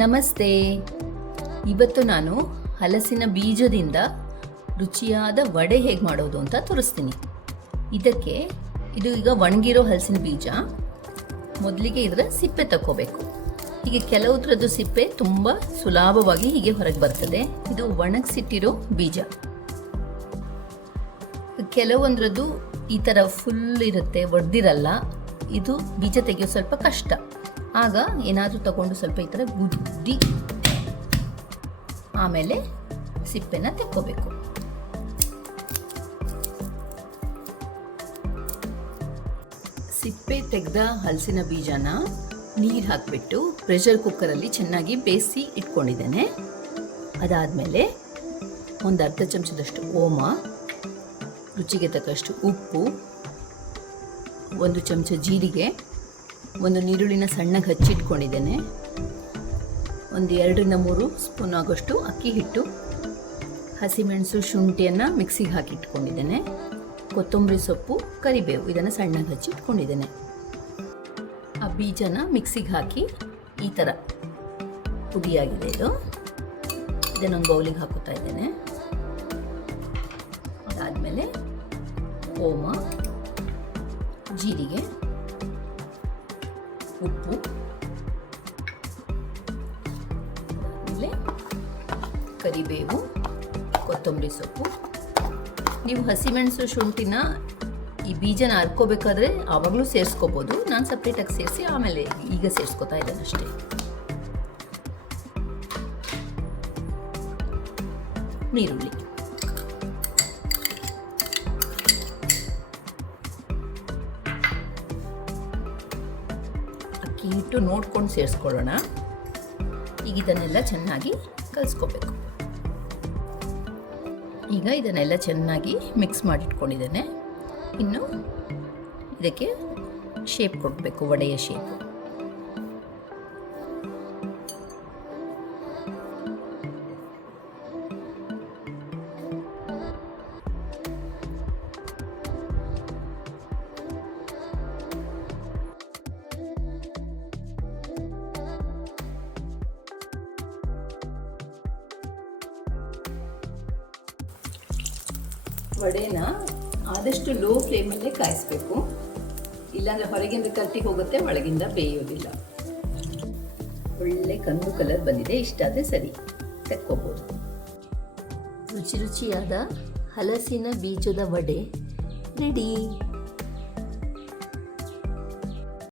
ನಮಸ್ತೆ. ಇವತ್ತು ನಾನು ಹಲಸಿನ ಬೀಜದಿಂದ ರುಚಿಯಾದ ವಡೆ ಹೇಗೆ ಮಾಡೋದು ಅಂತ ತೋರಿಸ್ತೀನಿ. ಇದಕ್ಕೆ ಈಗ ಒಣಗಿರೋ ಹಲಸಿನ ಬೀಜ. ಮೊದಲಿಗೆ ಇದರ ಸಿಪ್ಪೆ ತಗೋಬೇಕು. ಹೀಗೆ ಕೆಲವುದ್ರದ್ದು ಸಿಪ್ಪೆ ತುಂಬ ಸುಲಭವಾಗಿ ಹೀಗೆ ಹೊರಗೆ ಬರ್ತದೆ. ಇದು ಒಣಗಿಸಿಟ್ಟಿರೋ ಬೀಜ. ಕೆಲವೊಂದ್ರದ್ದು ಈ ಥರ ಫುಲ್ ಇರುತ್ತೆ, ಒಡೆದಿರಲ್ಲ. ಇದು ಬೀಜ ತೆಗೆಯೋ ಸ್ವಲ್ಪ ಕಷ್ಟ. ಆಗ ಏನಾದರೂ ತಗೊಂಡು ಸ್ವಲ್ಪ ಈ ಥರ ಗುದ್ದಿ ಆಮೇಲೆ ಸಿಪ್ಪೆನ ತೆಕ್ಕೋಬೇಕು. ಸಿಪ್ಪೆ ತೆಗೆದ ಹಲಸಿನ ಬೀಜನ ನೀರು ಹಾಕಿಬಿಟ್ಟು ಪ್ರೆಷರ್ ಕುಕ್ಕರಲ್ಲಿ ಚೆನ್ನಾಗಿ ಬೇಯಿಸಿ ಇಟ್ಕೊಂಡಿದ್ದೇನೆ. ಅದಾದಮೇಲೆ ಒಂದು ಅರ್ಧ ಚಮಚದಷ್ಟು ಓಮ, ರುಚಿಗೆ ತಕ್ಕಷ್ಟು ಉಪ್ಪು, 1 ಚಮಚ ಜೀರಿಗೆ, ಒಂದು ನೀರುಳ್ಳಿನ ಸಣ್ಣಗೆ ಹಚ್ಚಿಟ್ಕೊಂಡಿದ್ದೇನೆ, ಒಂದು 2-3 ಸ್ಪೂನ್ ಆಗೋಷ್ಟು ಅಕ್ಕಿ ಹಿಟ್ಟು, ಹಸಿಮೆಣಸು, ಶುಂಠಿಯನ್ನು ಮಿಕ್ಸಿಗೆ ಹಾಕಿಟ್ಕೊಂಡಿದ್ದೇನೆ, ಕೊತ್ತಂಬರಿ ಸೊಪ್ಪು, ಕರಿಬೇವು ಇದನ್ನು ಸಣ್ಣಗೆ ಹಚ್ಚಿಟ್ಕೊಂಡಿದ್ದೇನೆ. ಆ ಬೀಜನ ಮಿಕ್ಸಿಗೆ ಹಾಕಿ ಈ ಥರ ಪುಡಿಯಾಗಿದೆ. ಇದನ್ನೊಂದು ಬೌಲಿಗೆ ಹಾಕುತ್ತಾ ಇದ್ದೇನೆ. ಅದಾದಮೇಲೆ ಓಮ, ಜೀರಿಗೆ, ಉಪ್ಪು, ಆಮೇಲೆ ಕರಿಬೇವು, ಕೊತ್ತಂಬರಿ ಸೊಪ್ಪು. ನೀವು ಹಸಿಮೆಣಸು, ಶುಂಠಿನ ಈ ಬೀಜನ ಹರ್ಕೋಬೇಕಾದ್ರೆ ಆವಾಗಲೂ ಸೇರಿಸ್ಕೋಬೋದು. ನಾನು ಸಪ್ರೇಟಾಗಿ ಸೇರಿಸಿ ಆಮೇಲೆ ಈಗ ಸೇರಿಸ್ಕೊತಾ ಇದ್ದೇನೆ ಅಷ್ಟೇ. ನೀರುಳ್ಳಿ, ಅಕ್ಕಿ ಹಿಟ್ಟು ನೋಡ್ಕೊಂಡು ಸೇರಿಸ್ಕೊಳ್ಳೋಣ. ಈಗ ಇದನ್ನೆಲ್ಲ ಚೆನ್ನಾಗಿ ಕಲಿಸ್ಕೋಬೇಕು. ಈಗ ಇದನ್ನೆಲ್ಲ ಚೆನ್ನಾಗಿ ಮಿಕ್ಸ್ ಮಾಡಿಟ್ಕೊಂಡಿದ್ದೇನೆ. ಇನ್ನು ಇದಕ್ಕೆ ಶೇಪ್ ಕೊಡಬೇಕು, ವಡೆಯ ಶೇಪ್. ವಡೆನ ಆದಷ್ಟು ಲೋ ಫ್ಲೇಮಲ್ಲೇ ಕಾಯಿಸ್ಬೇಕು, ಇಲ್ಲಾಂದರೆ ಹೊರಗಿಂದ ಕಟ್ಟಿ ಹೋಗುತ್ತೆ, ಒಳಗಿಂದ ಬೇಯೋದಿಲ್ಲ. ಒಳ್ಳೆ ಕಂದು ಕಲರ್ ಬಂದಿದೆ. ಇಷ್ಟಾದರೆ ಸರಿ, ತೆಕ್ಕೋಬೋದು. ರುಚಿಯಾದ ಹಲಸಿನ ಬೀಜದ ವಡೆ ರೆಡಿ.